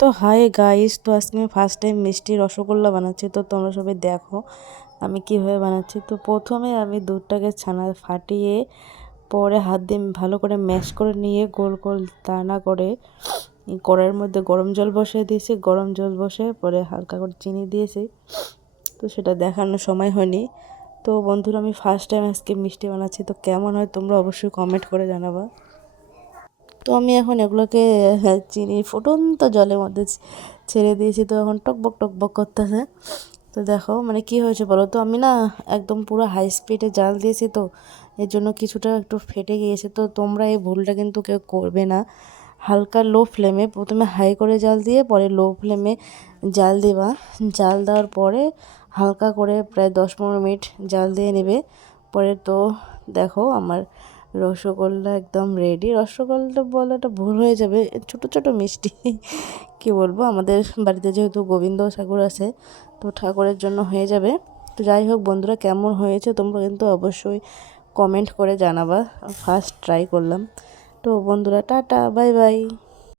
তো hi guys, তো আজকে আমি ফার্স্ট টাইম মিষ্টি রসগোল্লা বানাচ্ছি। তো তোমরা সবাই দেখো আমি কীভাবে বানাচ্ছি। তো প্রথমে আমি দুধটাকে ছানা ফাটিয়ে পরে হাত দিয়ে ভালো করে ম্যাশ করে নিয়ে গোল গোল দানা করে কড়াইয়ের মধ্যে গরম জল বসিয়ে দিয়েছি। গরম জল বসে পরে হালকা করে চিনি দিয়েছি। তো সেটা দেখানোর সময় হয়নি। তো বন্ধুরা, আমি ফার্স্ট টাইম আজকে মিষ্টি বানাচ্ছি। তো কেমন হয় তোমরা অবশ্যই কমেন্ট করে জানাবা। তো আমি এখন এগুলোকে চিনি ফুটন্ত জলের মধ্যে ছেড়ে দিয়েছি। তো এখন টকবক টকবক করতেছে। তো দেখো মানে কি হয়েছে বলো তো, আমি না একদম পুরো হাই স্পিডে জাল দিয়েছি, তো এর জন্য কিছুটা একটু ফেটে গিয়েছে। তো তোমরা এই ভুলটা কিন্তু কেউ করবে না। হালকা লো ফ্লেমে প্রথমে হাই করে জাল দিয়ে পরে লো ফ্লেমে জাল দেবা। জাল দেওয়ার পরে হালকা করে প্রায় 10-15 মিনিট জাল দিয়ে নেবে। পরে তো দেখো আমার রসগোল্লা একদম রেডি। রসগোল্লা বলাটা ভুল হয়ে যাবে, ছোট ছোট মিষ্টি কি বলবো, আমাদের বাড়িতে যেহেতু গোবিন্দ ঠাকুর আছে, তো ঠাকুরের জন্য হয়ে যাবে। তো যাই হোক বন্ধুরা, কেমন হয়েছে তোমরা কিন্তু অবশ্যই কমেন্ট করে জানাবা। ফার্স্ট ট্রাই করলাম। তো বন্ধুরা, টাটা, বাই বাই।